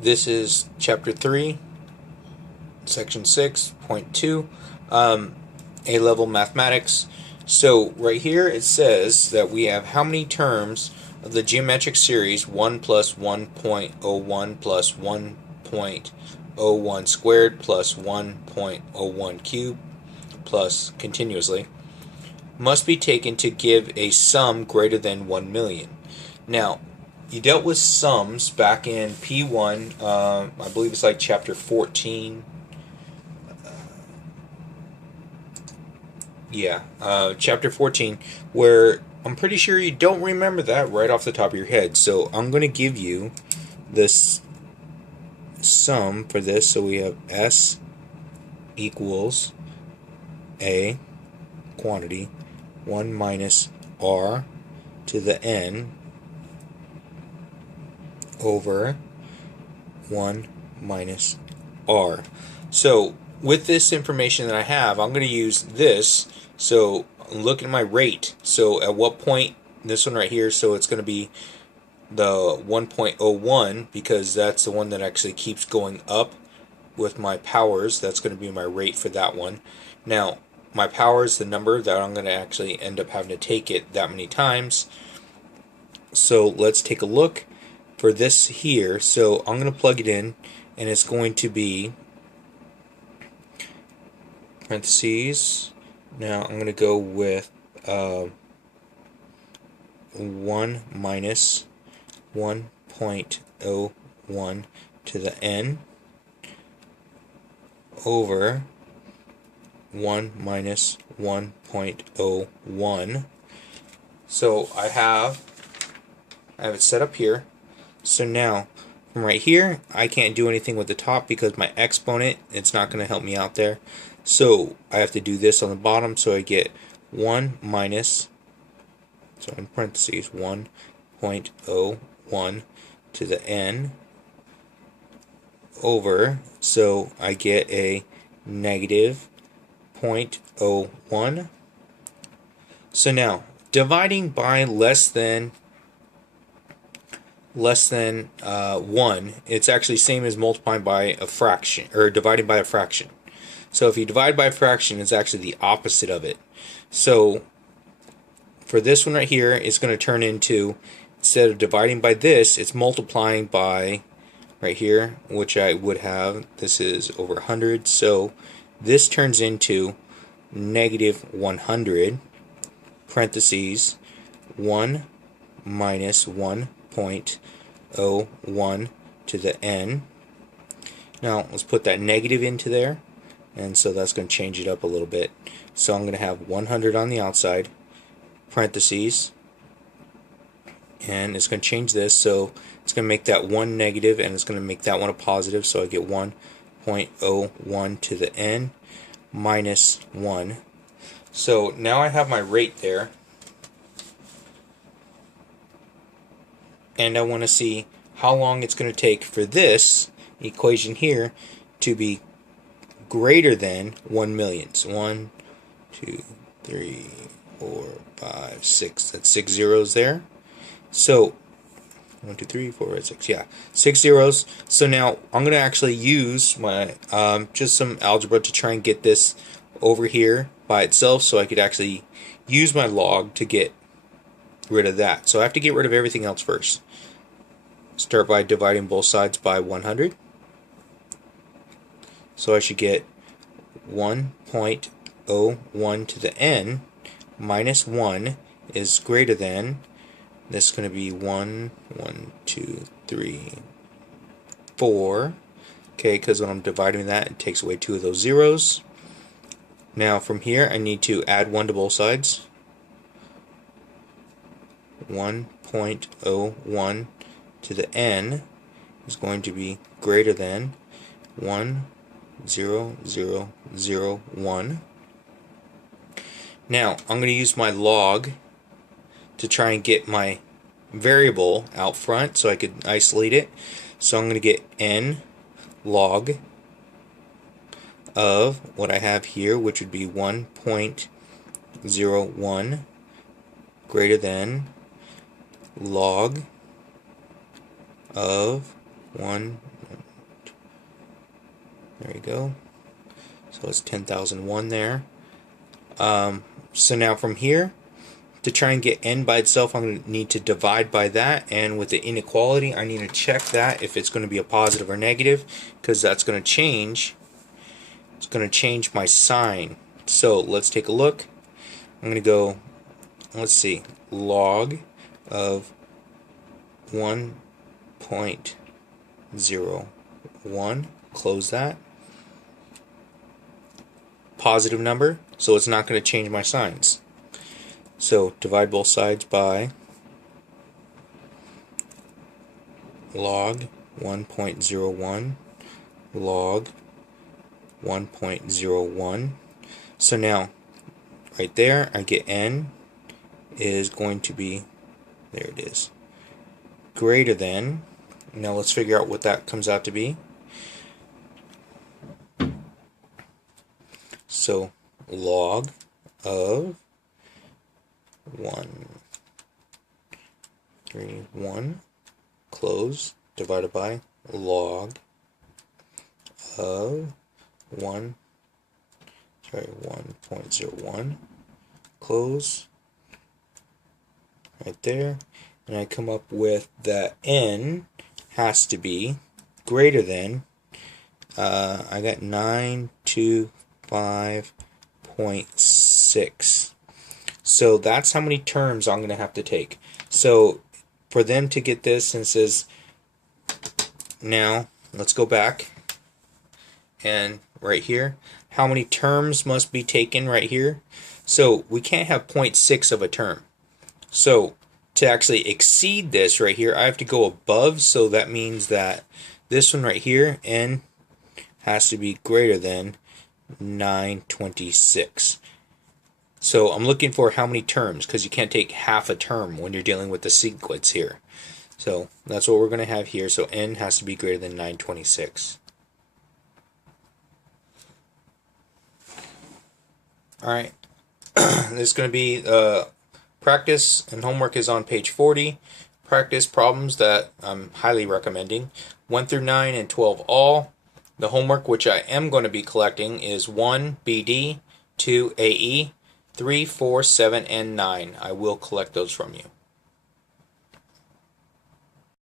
This is Chapter 3, Section 6.2, A-Level Mathematics. So right here it says that we have how many terms of the geometric series 1 plus 1.01 plus 1.01 squared plus 1.01 cubed plus continuously must be taken to give a sum greater than 1 million. Now, you dealt with sums back in P1, I believe it's like chapter 14. Chapter 14, where I'm pretty sure you don't remember that right off the top of your head. So I'm going to give you this sum for this. So we have S equals A, quantity, 1 minus R to the N over 1 minus R. So with this information that I have, I'm going to use this. So I'm looking at my rate. So at what point, this one right here, so it's going to be the 1.01 because that's the one that actually keeps going up with my powers. That's going to be my rate for that one. Now, my power is the number that I'm going to actually end up having to take it that many times. So let's take a look for this here. So I'm going to plug it in, and it's going to be parentheses. Now I'm going to go with 1 minus 1.01 to the N over 1 minus 1.01. So I have it set up here. So now from right here I can't do anything with the top because my exponent, it's not going to help me out there. So I have to do this on the bottom, so I get 1 minus, so in parentheses, 1.01 to the N over, so I get a negative 0.01. So now, dividing by less than 1, it's actually same as multiplying by a fraction, or dividing by a fraction. So if you divide by a fraction, it's actually the opposite of it. So for this one right here, it's going to turn into, instead of dividing by this, it's multiplying by right here, which I would have, this is over 100. So this turns into negative 100, parentheses, 1 minus 1.01 to the N. Now let's put that negative into there. And so that's going to change it up a little bit. So I'm going to have 100 on the outside, parentheses, and it's going to change this. So it's going to make that one negative, and it's going to make that one a positive. So I get 1.01 to the N minus 1. So now I have my rate there. And I want to see how long it's going to take for this equation here to be greater than 1 million. So 1, 2, 3, 4, 5, 6. That's 6 zeros there. So 1, 2, 3, 4, 5, 6. Yeah, 6 zeros. So now I'm going to actually use my just some algebra to try and get this over here by itself, so I could actually use my log to get rid of that. So I have to get rid of everything else first. Start by dividing both sides by 100. So I should get 1.01 to the N minus 1 is greater than, this is going to be 1, 2, 3, 4. Okay, because when I'm dividing that, it takes away 2 of those zeros. Now from here, I need to add 1 to both sides. 1.01 to the N is going to be greater than 1.0001. Now I'm going to use my log to try and get my variable out front so I could isolate it. So I'm going to get N log of what I have here, which would be 1.01 greater than log of 1 There you go. So it's 10,001 there. So now from here, to try and get n by itself, I'm going to need to divide by that, and with the inequality I need to check that if it's going to be a positive or negative, because that's going to change. It's going to change my sign. So let's take a look. I'm going to go, let's see, log of 1.01, close that. Positive number, so it's not going to change my signs. So divide both sides by log 1.01 log 1.01. So now right there I get n is going to be, there it is, greater than, now let's figure out what that comes out to be. So log of 131 close divided by log of 1.01 close right there, and I come up with that n has to be greater than, I got 925.6. So that's how many terms I'm going to have to take. So for them to get this, and it says, now let's go back, and right here, how many terms must be taken right here. So we can't have 0.6 of a term. So to actually exceed this right here, I have to go above, so that means that this one right here, n, has to be greater than 926. So I'm looking for how many terms, because you can't take half a term when you're dealing with the sequence here. So that's what we're going to have here. So n has to be greater than 926. Alright, this is going to be practice, and homework is on page 40. Practice problems that I'm highly recommending. 1 through 9 and 12 all. The homework, which I am going to be collecting, is 1 BD, 2 AE, 3, 4, 7, and 9. I will collect those from you.